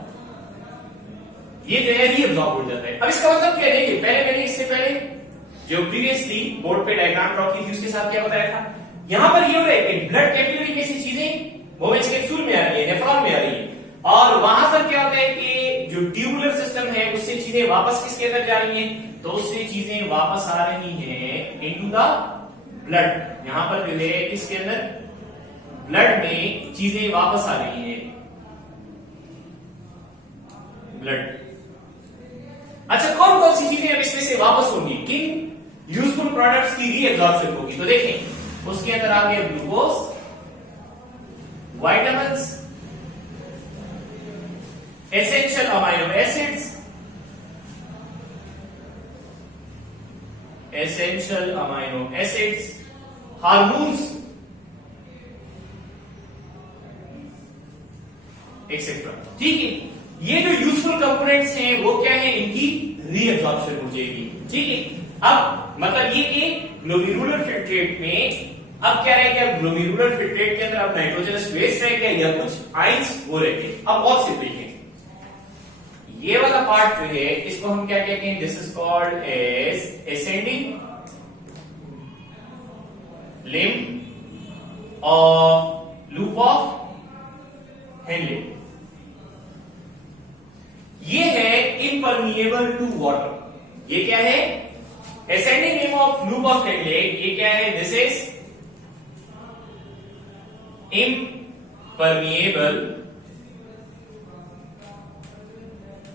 ये जो है रीएब्जॉर्ब हो जाता है। अब इसका मतलब क्या है? देखिए, पहले मैंने इससे पहले जो प्रीवियसली बोर्ड पे डायग्राम ड्रॉ की थी उसके साथ क्या बताया था? यहां पर ये हो रहा है कि ब्लड कैपिलरी में से चीजें बोवेन्स कैप्सूल में आ रही है, नेफ्रॉन में आ रही है, और वहां पर क्या होता है कि जो ट्यूबुलर सिस्टम है उससे चीजें वापस किसके अंदर जा रही हैं? तो उससे चीजें वापस आ रही हैं इनटू द ब्लड। यहां पर जो है इसके अंदर ब्लड में चीजें वापस आ रही हैं, ब्लड। अच्छा, कौन कौन सी चीजें अब इसमें से वापस होंगी? किन यूजफुल प्रोडक्ट्स की रीएब्जॉर्प्शन होगी? तो देखें, उसके अंदर आ गया glucose, vitamins, essential amino acids, essential amino acids, hormones etcetera. ठीक है, ये जो यूजफुल कंपोनेंट्स हैं वो क्या है? इनकी रीएब्जॉर्प्शन हो जाएगी। ठीक है, अब मतलब ये कि ग्लोमेरुलर फिल्ट्रेट में अब क्या रह गया, ग्लोमेरुलर फिल्ट्रेट के अंदर अब नाइट्रोजनस वेस्ट रह गया या कुछ आइंस हो रहे थे। अब और से देखें, ये वाला पार्ट जो है इसको हम क्या कहते हैं, this is called as ascending limb of loop of Henle. ये है इम्परमिएबल टू वाटर। ये क्या है, ascending limb of loop of Henle. ये क्या है, this is impermeable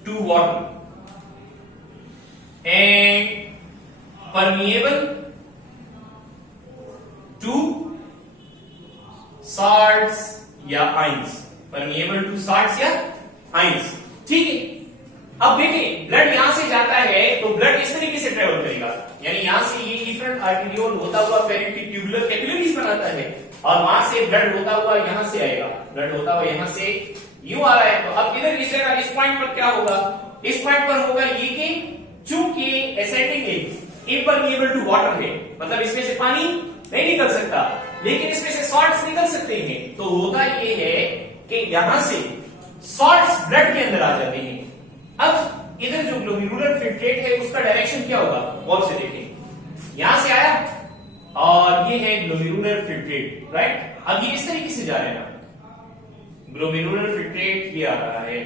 to water and permeable to salts या ions, permeable to salts या ions। ठीक है, अब देखिए ब्लड यहां से जाता है तो ब्लड इस तरीके से ट्रेवल करेगा, यानी यहां से ये इफरेंट आर्टेरियोल होता हुआ पेरिफेरल ट्यूबुलर कैपिलरीज बनाता है और वहां से ब्लड होता हुआ यहां से आएगा, ब्लड होता हुआ यहां से यूं आ रहा है। तो अब इधर इस पॉइंट पर क्या होगा, इस पॉइंट पर होगा ये कि चूंकि ascending limb impermeable to water है, मतलब इसमें से पानी नहीं निकल सकता, लेकिन इसमें से सॉल्ट्स निकल सकते हैं। तो होता ये है कि यहां से सॉल्ट्स ब्लड के अंदर आ जाते हैं। अब इधर जो ग्लोमेरुलर फिल्ट्रेट है उसका डायरेक्शन क्या होगा, गौर से देखें, यहां से आया और ये है ग्लोमेरुलर फिल्ट्रेट, राइट। अब ये इस तरीके से जा रहे हैं ना, ग्लोमेरुलर फिल्ट्रेट ये आ रहा है,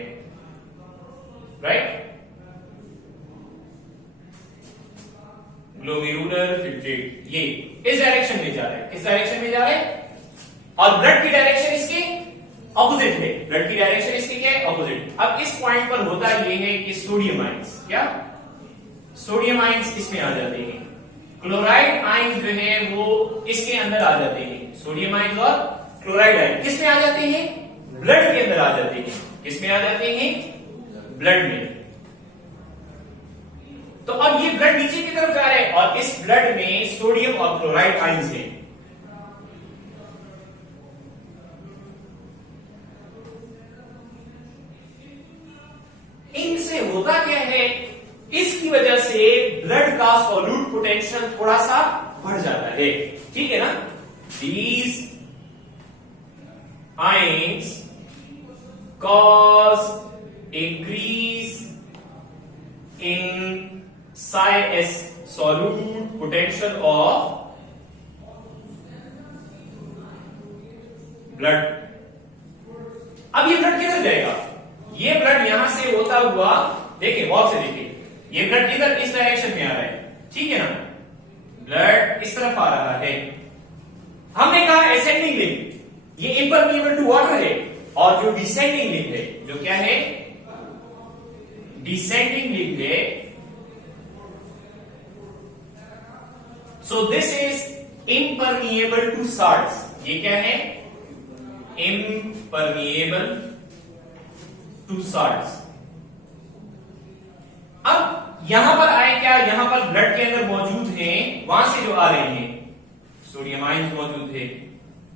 राइट, ग्लोमेरुलर फिल्ट्रेट ये इस डायरेक्शन में जा रहा है, इस डायरेक्शन में जा रहा है और ब्लड की डायरेक्शन इसके ऑपोजिट है, ब्लड की डायरेक्शन इसकी क्या है, ऑपोजिट। अब इस पॉइंट पर होता ये है कि सोडियम आयंस, क्या सोडियम आयंस इसमें आ जाते हैं, क्लोराइड आयंस जो है वो इसके अंदर आ जाते हैं, सोडियम आयंस और क्लोराइड आयंस किसमें आ जाते हैं, ब्लड के अंदर आ जाते हैं, किसमें आ जाते हैं, ब्लड में। तो अब ये ब्लड नीचे की तरफ जा रहे हैं और इस ब्लड में सोडियम और क्लोराइड आयंस हैं। इनसे होता क्या है, इसकी वजह से ब्लड का सॉल्यूट पोटेंशियल थोड़ा सा बढ़ जाता है, ठीक है ना। These ions cause increase in solute potential of blood. अब ये ब्लड किधर जाएगा, ये ब्लड यहां से होता हुआ, देखिए गौर से देखिए, ये ब्लड इधर इस डायरेक्शन में आ रहा है, ठीक है ना, ब्लड इस तरफ आ रहा है। हमने कहा असेंडिंग लिम्ब, ये इम्परमिएबल टू वाटर है, और जो डिसेंडिंग लिम्ब है, जो क्या है, डिसेंडिंग लिम्ब है, so this is impermeable to salts. ये क्या है, इम्परमिएबल टू सॉल्ट्स। अब यहां पर आए क्या, यहां पर ब्लड के अंदर मौजूद हैं, वहां से जो आ रहे हैं सोडियम आयंस मौजूद है,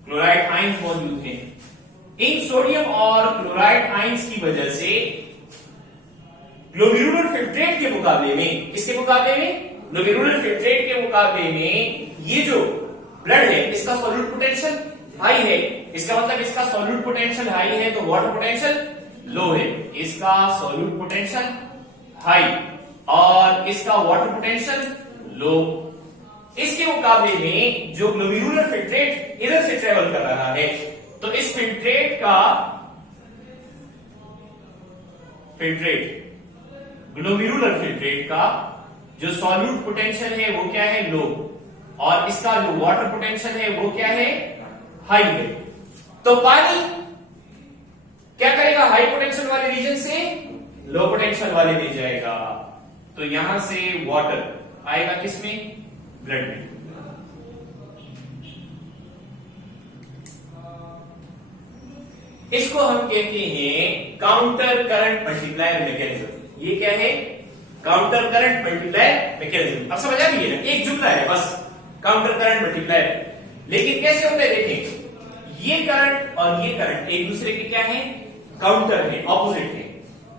क्लोराइड आयंस मौजूद हैं। इन सोडियम और क्लोराइड आयंस की वजह से ग्लोमेरुलर फिल्ट्रेट के मुकाबले में, किसके मुकाबले में, ग्लोमेरुलर फिल्ट्रेट के मुकाबले में ये जो ब्लड है इसका सॉल्यूट पोटेंशियल हाई है। इसका मतलब इसका सॉल्यूट पोटेंशियल हाई है तो वाटर पोटेंशियल लो है, इसका सॉल्यूट पोटेंशियल हाई और इसका वाटर पोटेंशियल लो। इसके मुकाबले में जो ग्लोमेरुलर फिल्ट्रेट इधर से ट्रेवल कर रहा है, तो इस फिल्ट्रेट का, ग्लोमेरुलर फिल्ट्रेट का जो सॉल्यूट पोटेंशियल है वो क्या है, लो, और इसका जो वाटर पोटेंशियल है वो क्या है, हाई है। तो पानी क्या करेगा, हाई पोटेंशियल वाले रीजन से लो पोटेंशियल वाले में जाएगा, तो यहां से वाटर आएगा किसमें, ब्लड में। इसको हम कहते हैं काउंटर करंट मल्टीप्लायर मैकेनिज्म। ये क्या है, काउंटर करंट मल्टीप्लायर मैकेनिज्म। अब समझ आ गई है ना, एक जुमला है बस, काउंटर करंट मल्टीप्लायर। लेकिन कैसे होता है देखें, ये करंट और ये करंट एक दूसरे के क्या है, काउंटर है, ऑपोजिट है।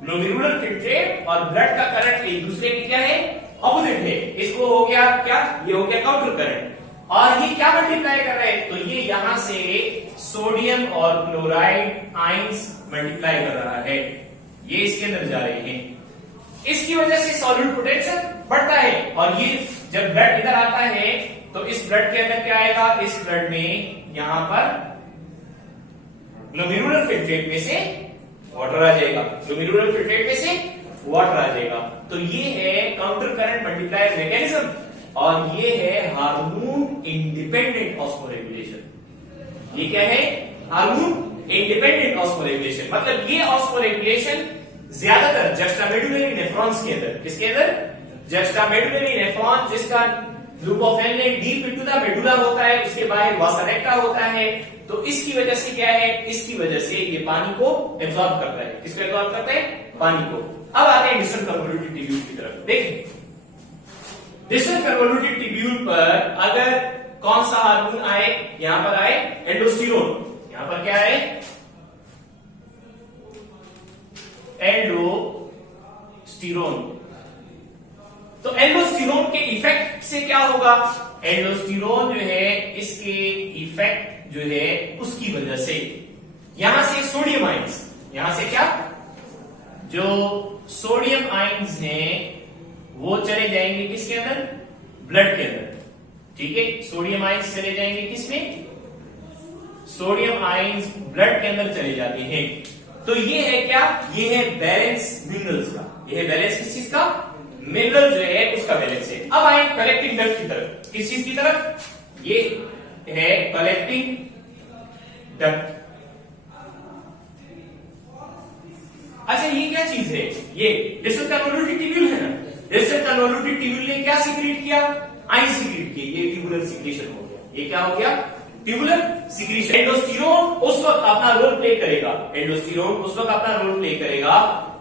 ग्लोमेरुलर फिल्ट्रेट और ब्लड का करंट एक दूसरे के क्या है, ऑपोजिट है, इसको हो गया क्या, ये हो गया काउंटर करंट। और ये क्या मल्टीप्लाई कर रहे हैं, तो ये यहां से सोडियम और क्लोराइड आयंस मल्टीप्लाई कर रहा है, ये इसके अंदर जा रहे हैं। इसकी वजह से सॉल्यूट पोटेंशियल बढ़ता है, और ये जब ब्लड इधर आता है तो इस ब्लड के अंदर क्या आएगा, इस ब्लड में यहां पर ग्लोमेरुलर फिल्ट्रेट में से वाटर आ जाएगा, ग्लोमेरुलर फिल्ट्रेट में से वाटर आ जाएगा। तो ये है काउंटर करंट मल्टीप्लायर मैकेनिज्म, और ये है हार्मोन इंडिपेंडेंट ऑस्मोरेगुलेशन। ये क्या है, हार्मोन इंडिपेंडेंट ऑस्मोरेगुलेशन। मतलब ये ऑस्मोरेगुलेशन ज्यादातर जस्टामेडुलरी नेफ्रॉन्स के अंदर, किसके अंदर, जस्टामेडुलरी नेफ्रॉन, जिसका loop of एनलेट deep into the medulla होता है, उसके बाहर वासा रेक्टा होता है। तो इसकी वजह से क्या है, इसकी वजह से ये पानी को एब्जॉर्ब करता है। किसको एब्जॉर्ब करता है, पानी को। अब आते हैं डिस्टल कन्वोल्यूटेड ट्यूब्यूल की तरफ। देखिए डिस्टल कन्वोल्यूटेड ट्यूब्यूल पर अगर कौन सा हार्मोन आए, यहां पर आए एंडोस्टेरोन, यहां पर क्या है, एंडोस्टेरोन। तो एंडोस्टेरोन के इफेक्ट से क्या होगा, एंडोस्टेरोन जो है इसके इफेक्ट जो है उसकी वजह से यहां से सोडियम आयंस, यहां से क्या, जो सोडियम आयंस हैं वो चले जाएंगे किसके अंदर, ब्लड के अंदर। ठीक है, सोडियम आयंस चले जाएंगे किसमें, सोडियम आयंस ब्लड के अंदर चले जाते हैं। तो ये है क्या, ये है बैलेंस मिनरल्स का, ये है बैलेंस किस चीज का, मिनरल जो है उसका बैलेंस है। अब आए कलेक्टिंग डक्ट की तरफ, किस चीज की तरफ, ये है कलेक्टिंग डक्ट। अच्छा ये क्या चीज है, ये डिस्टल कन्वोल्यूटेड ट्यूब्यूल है ना, डिस्टल कन्वोल्यूटेड ट्यूब्यूल ने क्या सीक्रेट किया, आयन सीक्रेट किए, ये ट्यूबुलर सीक्रेशन हो गया। ये क्या हो गया, ट्यूबुलर सीक्रेशन। एंडोस्टेरोन उस वक्त अपना रोल प्ले करेगा, एंडोस्टेरोन उस वक्त अपना रोल प्ले करेगा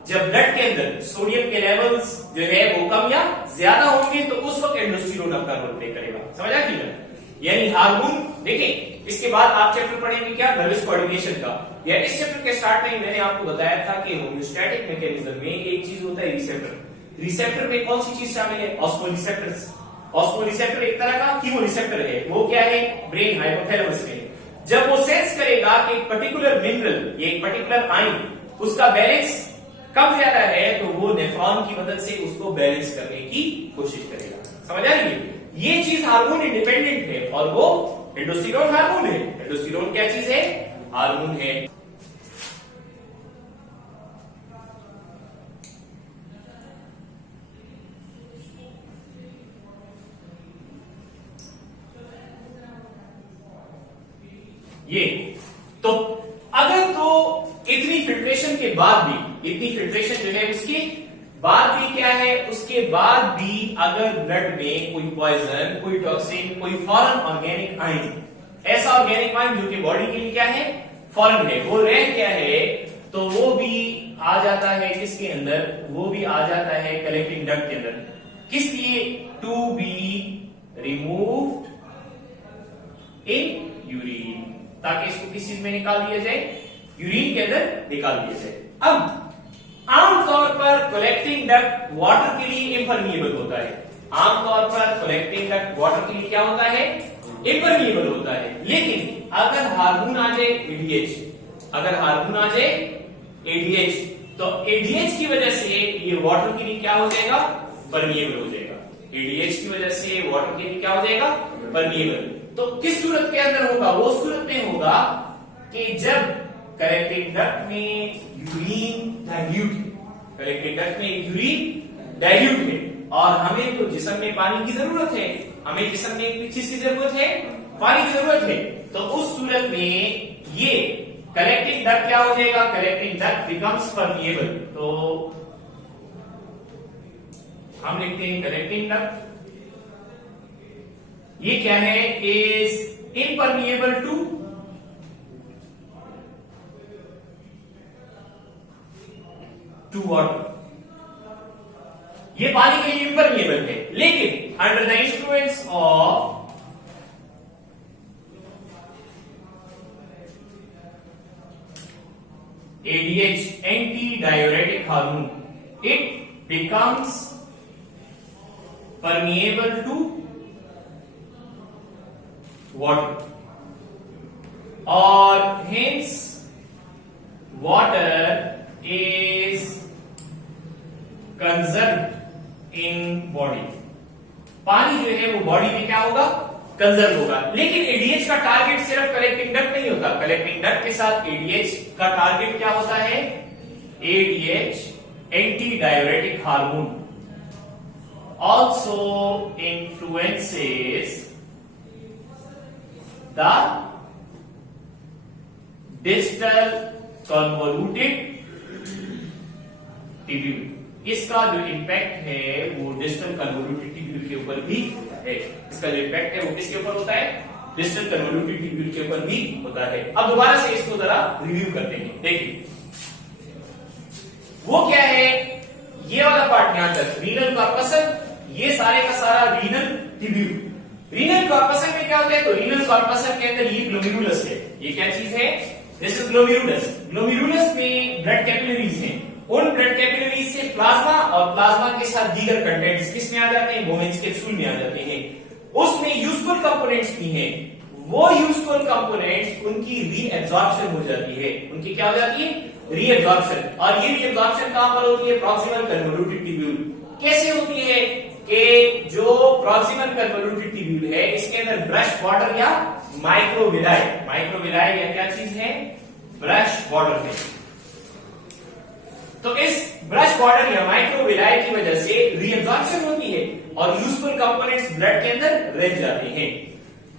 जब ब्लड के अंदर सोडियम के लेवल्स जो है वो कम या ज्यादा होंगे, तो उस वक्त एंडोस्टेरोन अपना रोल प्ले करेगा। समझ आ क्लियर, यानी हार्मोन। देखिए इसके बाद आप चैप्टर पढ़ेंगे क्या, नर्वस कोऑर्डिनेशन का। या इस चैप्टर के स्टार्ट में मैंने आपको बताया था कि होम्योस्टैटिक मैकेनिज्म में एक चीज होता है रिसेप्टर। रिसेप्टर में कौन सी चीज शामिल है, ऑस्मोरिसेप्टर्स। ऑस्मोरिसेप्टर एक तरह का कीमोरिसेप्टर है, वो क्या है, ब्रेन हाइपोथैलेमस में। जब वो सेंस करेगा कि एक पर्टिकुलर मिनरल, ये एक पर्टिकुलर आयन, उसका बैलेंस कम ज्यादा है, तो वो नेफ्रॉन की मदद से उसको बैलेंस करने की कोशिश करेगा। समझ आ रही है, ये चीज हार्मोन इंडिपेंडेंट है, और वो एंडोस्टेरोन हार्मोन है। एंडोस्टेरोन क्या चीज है, हार्मोन है। ये तो अगर तो इतनी फिल्ट्रेशन के बाद भी, इतनी फिल्ट्रेशन जो है उसके बाद भी क्या है, उसके बाद भी अगर ब्लड में कोई पॉइजन, कोई टॉक्सिन, कोई फॉरेन ऑर्गेनिक आयन, ऐसा ऑर्गेनिक आयन जो कि बॉडी के लिए क्या है, फॉरेन है, वो रह क्या है, तो वो भी आ जाता है किसके अंदर, वो भी आ जाता है कलेक्टिंग डक्ट के अंदर। किस लिए, to be removed in urine, ताकि इसको किस चीज में निकाल दिया जाए, यूरिन के अंदर निकाल दिया जाए। अब आमतौर पर कलेक्टिंग डक्ट वाटर के लिए इम्परमिएबल होता है, आमतौर पर कलेक्टिंग डक्ट वाटर के लिए क्या होता है, इम्परमिएबल होता है। लेकिन अगर हार्मोन आ जाए एडीएच, अगर हार्मोन आ जाए एडीएच, तो एडीएच की वजह से ये वाटर के लिए क्या हो जाएगा, परमिएबल हो जाएगा। एडीएच की वजह से वाटर के लिए क्या हो जाएगा, परमिएबल। तो किस सूरत के अंदर होगा, वो सूरत में होगा कि जब कलेक्टिंग डक्ट में यूरिन डाइल्यूट है, कलेक्टिंग डक्ट में यूरिन डाइल्यूट है, और हमें तो जिस्म में पानी की जरूरत है, हमें जिस्म में किस चीज की जरूरत है, पानी की जरूरत है। तो उस सूरत में ये कलेक्टिंग डक्ट क्या हो जाएगा, कलेक्टिंग डक्ट बिकम्स परमिएबल। तो हम लिखते हैं कलेक्टिंग डक्ट, ये क्या है, इज इम्परमिएबल टू वाटर। ये पानी के लिए इम्परमिएबल है, लेकिन under the influence of ADH, anti diuretic hormone, it becomes permeable to water, or hence water is conserved in body. पानी जो है वो बॉडी में क्या होगा, कंजर्व होगा। लेकिन एडीएच का टारगेट सिर्फ कलेक्टिंग डक्ट नहीं होता, कलेक्टिंग डक्ट के साथ एडीएच का टारगेट क्या होता है, ADH anti diuretic hormone also influences the distal convoluted tubule। इसका जो इंपैक्ट है वो डिस्टल कन्वोल्यूटेड ट्यूब्यूल के ऊपर भी है। इसका जो इंपैक्ट है वो किसके ऊपर होता है, डिस्टल कन्वोल्यूटेड ट्यूब्यूल के ऊपर भी होता है। अब दोबारा से इसको जरा रिव्यू करते हैं। देखिए वो क्या है, ये वाला पार्ट यहां तक रीनल कॉर्पसन, ये सारे का सारा रीनल ट्यूब्यूल। रीनल कॉर्पसन में क्या होता है, तो रीनल कॉर्पसन के अंदर ये ग्लोमेरुलस है। ये क्या चीज है, दिस इज ग्लोमेरुलस। ग्लोमेरुलस में ब्लड कैपिलरीज हैं, उन ब्लड कैपिलरीज से प्लाज्मा और प्लाज्मा के साथ दीगर कंटेंट्स किस में आ जाते हैं, मोमेंट्स कैप्सूल में आ जाते हैं। उसमें यूजफुल कंपोनेंट्स भी हैं, वो यूजफुल कंपोनेंट्स उनकी रीएब्जॉर्प्शन हो जाती है। उनकी क्या हो जाती है, रीएब्जॉर्प्शन। और ये रीएब्जॉर्प्शन कहां पर होती है, प्रॉक्सिमल कन्वोल्यूटेड ट्यूब्यूल। कैसे होती है कि जो प्रॉक्सिमल कन्वोल्यूटेड ट्यूब्यूल है इसके अंदर ब्रश बॉर्डर या माइक्रोविलाई, माइक्रोविलाई या क्या चीज है, ब्रश बॉर्डर है। तो इस ब्रश बॉर्डर या माइक्रोविलाई की वजह से रीएब्जॉर्प्शन होती है और यूजफुल कंपोनेंट्स ब्लड के अंदर रह जाते हैं।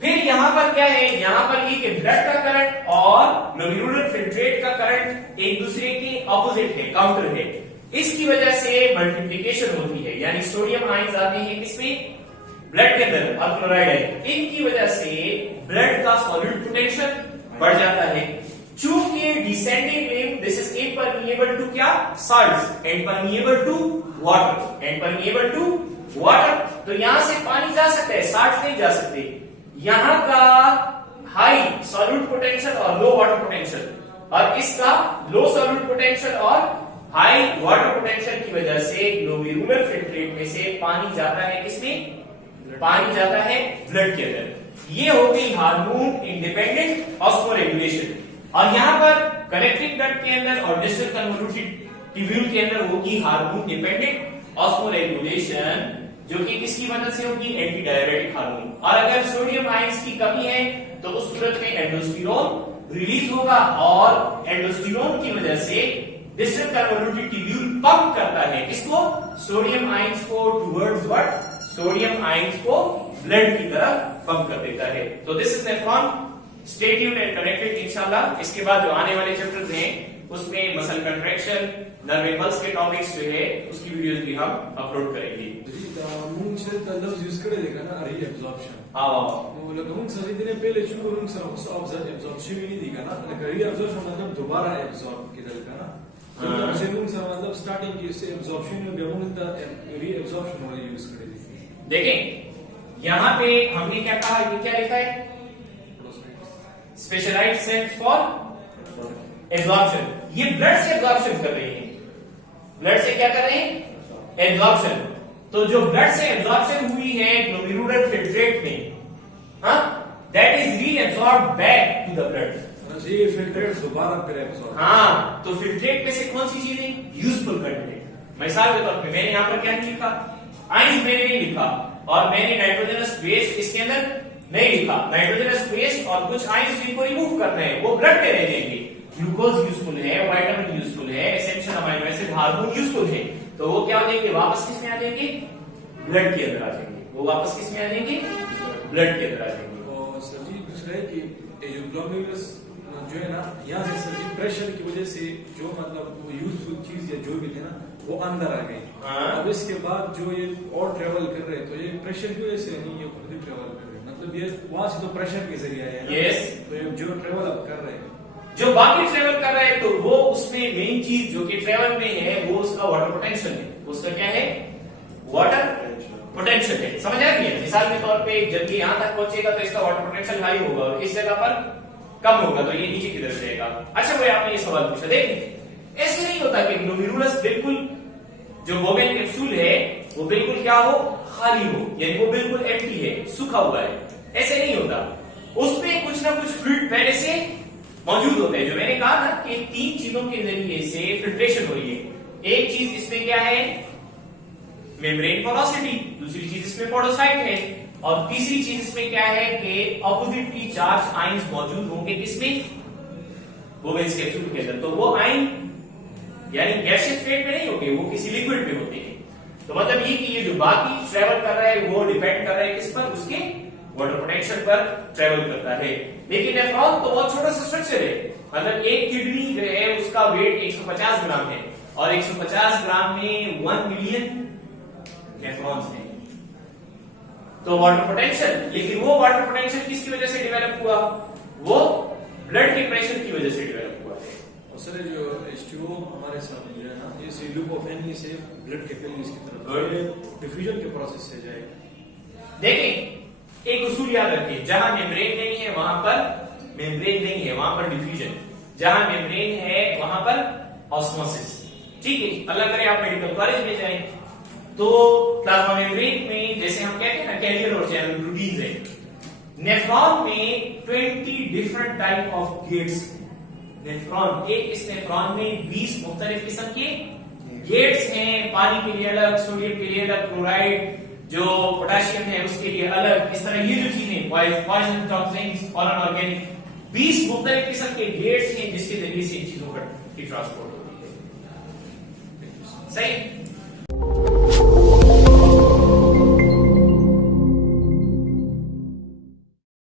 फिर यहां पर क्या है, यहां पर ये कि ब्लड का करंट और ग्लोमेरुलर फिल्ट्रेट का करंट एक दूसरे के ऑपोजिट है, काउंटर है। इसकी वजह से मल्टीप्लिकेशन होती है, यानी सोडियम आयंस आते हैं किसमें, ब्लड के अंदर, और क्लोराइड आयन। इनकी वजह से ब्लड का सॉल्यूट पोटेंशियल बढ़ जाता है। चूंकि descending wave this is impermeable to क्या, salts, and permeable to water, and permeable to water. तो यहां से पानी जा सकता है, सॉल्ट्स नहीं जा सकते। यहां का हाई सॉल्यूट पोटेंशियल और लो वाटर पोटेंशियल, और इसका लो सॉल्यूट पोटेंशियल और हाई वाटर पोटेंशियल की वजह से ग्लोमेरुलर फिल्ट्रेट में से पानी जाता है किसमें, पानी जाता है ब्लड के अंदर। ये हो गई हार्मोन इंडिपेंडेंट ऑस्मोरेगुलेशन। और यहां पर कलेक्टिंग डक्ट के अंदर और डिस्टल कन्वोल्यूटेड ट्यूब्यूल के अंदर होगी हार्मोन डिपेंडेंट ऑस्मोरेगुलेशन, जो कि किसकी मदद से होगी, एंटी डाययूरेटिक हार्मोन। और अगर सोडियम आयंस की कमी है तो उस सूरत में एंडोस्टेरोन रिलीज होगा, और एंडोस्टेरोन की वजह से डिस्टल कन्वोल्यूटेड ट्यूब्यूल पंप करता है किसको, सोडियम आयंस को टुवर्ड्स व्हाट, सोडियम आयंस को ब्लड की तरफ पंप कर देता है। तो this is nephron, stay tuned and connected. इंशाल्लाह इसके बाद जो आने वाले चैप्टर्स हैं उसमें मसल कंट्रैक्शन, नर्व इंपल्स के टॉपिक्स जो है उसकी वीडियोस भी हम अपलोड करेंगे। मूंग से लफ्ज यूज करे देखा ना, रीअब्जॉर्प्शन। हां वो लोग मूंग सभी दिन पहले शुरू मूंग से एब्जॉर्प्शन ही नहीं दिखा ना, रीअब्जॉर्प्शन मतलब दोबारा एब्जॉर्ब किया जाता ना। तो से मूंग से मतलब स्टार्टिंग की से एब्जॉर्प्शन में मूंग द रीअब्जॉर्प्शन वाला यूज करे। देखें यहां पे हमने क्या कहा, ये क्या लिखा है, स्पेशलाइज्ड सेल्स फॉर एब्जॉर्प्शन। ये ब्लड से एब्जॉर्प्शन कर रही है, ब्लड से क्या कर रहे हैं, एब्जॉर्प्शन। तो जो ब्लड से एब्जॉर्प्शन हुई है ग्लोमेरुलर फिल्ट्रेट में, हाँ, that is reabsorbed back to the blood. ये फिल्ट्रेट दोबारा फिर एब्जॉर्ब। हाँ, तो फिल्ट्रेट में से कौन सी चीज है, यूजफुल कंटेंट। मिसाल के तौर पे मैंने यहां पर क्या नहीं लिखा, आयंस मैंने नहीं लिखा, और मैंने नाइट्रोजनस बेस इसके अंदर नहीं लिखा। नाइट्रोजनस बेस और कुछ आयंस जिनको रिमूव करना है वो ब्लड में रह जाएंगे। ग्लूकोज यूजफुल है, विटामिन यूजफुल है, essential amino acid hormone useful है, तो वो क्या हो जाएंगे, वापस किस में आ जाएंगे, ब्लड के अंदर आ जाएंगे। वो वापस किस में आ जाएंगे, ब्लड के अंदर आ जाएंगे। और सर जी दूसरा है कि ये जो ग्लोमेरुलस जो है ना, यहाँ से सर जी प्रेशर की वजह से जो मतलब वो यूजफुल चीज या जो भी थे ना वो अंदर आ गई। अब इसके बाद जो ये और ट्रेवल कर रहे हैं, तो ये प्रेशर की वजह से नहीं, ये खुद ही ट्रेवल कर रहे हैं, मतलब ये वहां से तो प्रेशर के जरिए आया है। यस, तो जो ट्रेवल अब कर रहे हैं, जो बाकी ट्रेवल कर रहा है, तो वो उसमें मेन चीज जो कि ट्रेवल में है वो उसका वाटर पोटेंशियल है। उसका क्या है, वाटर पोटेंशियल है। समझ आ रही है, मिसाल के तौर पे जब ये यहां तक पहुंचेगा तो इसका वाटर पोटेंशियल हाई होगा और इस जगह पर कम होगा, तो ये नीचे की तरफ जाएगा। अच्छा भाई आपने ये सवाल पूछा, देखिए ऐसे नहीं होता कि ग्लोमेरुलस बिल्कुल जो बोवेन कैप्सूल है वो बिल्कुल क्या हो, खाली हो, यानी वो बिल्कुल एम्प्टी है, सूखा हुआ है, ऐसे नहीं होता। उसमें कुछ ना कुछ फ्लूइड पहले से मौजूद होते हैं। जो मैंने कहा ना कि 3 चीजों के जरिए से फिल्ट्रेशन हो रही है। एक चीज इसमें क्या है, मेम्ब्रेन पोरोसिटी, दूसरी चीज इसमें पोरोसाइट है, और तीसरी चीज इसमें क्या है कि ऑपोजिटली चार्ज आयंस मौजूद होंगे किसमें, बोवेन्स कैप्सूल के अंदर। तो वो आयन यानी गैसियस स्टेट में नहीं होंगे, वो किसी लिक्विड में होते हैं। तो मतलब ये कि ये जो बाकी ट्रेवल कर रहा है वो डिपेंड कर रहा है किस पर, उसके वाटर पोटेंशियल पर ट्रेवल करता है। लेकिन नेफ्रॉन तो बहुत छोटा सा स्ट्रक्चर है, मतलब एक किडनी जो है उसका वेट 150 ग्राम है, और 150 ग्राम में 1 मिलियन नेफ्रॉन्स हैं। तो वाटर पोटेंशियल, लेकिन वो वाटर पोटेंशियल किसकी वजह से डेवलप हुआ, वो ब्लड के प्रेशर की वजह से डेवलप हुआ है। और सर जो H2O हमारे सामने जो है ना, ये ल्यूकोफेनी से ब्लड कैपिलरीज की तरफ डिफ्यूजन के प्रोसेस से जाएगा। देखें, एक उसूल याद रखिए, जहां मेम्ब्रेन नहीं है वहां पर मेम्ब्रेन नहीं है, वहां पर डिफ्यूजन, जहां मेम्ब्रेन है वहां पर ऑस्मोसिस। ठीक है, अल्लाह करे आप मेडिकल कॉलेज में जाएं तो प्लाज्मा मेम्ब्रेन में जैसे हम कहते हैं ना कैरियर और चैनल प्रोटीन्स है, नेफ्रॉन में 20 different type of gates. Nephron, एक इस नेफ्रॉन में 20 मुख्तलिफ किस्म के गेट्स हैं, पानी के लिए अलग, सोडियम के लिए अलग, क्लोराइड जो पोटेशियम है उसके लिए अलग, इस तरह ये जो चीजें पॉइजन, टॉक्सिन्स, फॉरेन ऑर्गेनिक, 20 मुख्तलिफ किस्म के गेट्स हैं जिसके जरिए से इन चीजों की ट्रांसपोर्ट होती है। सही।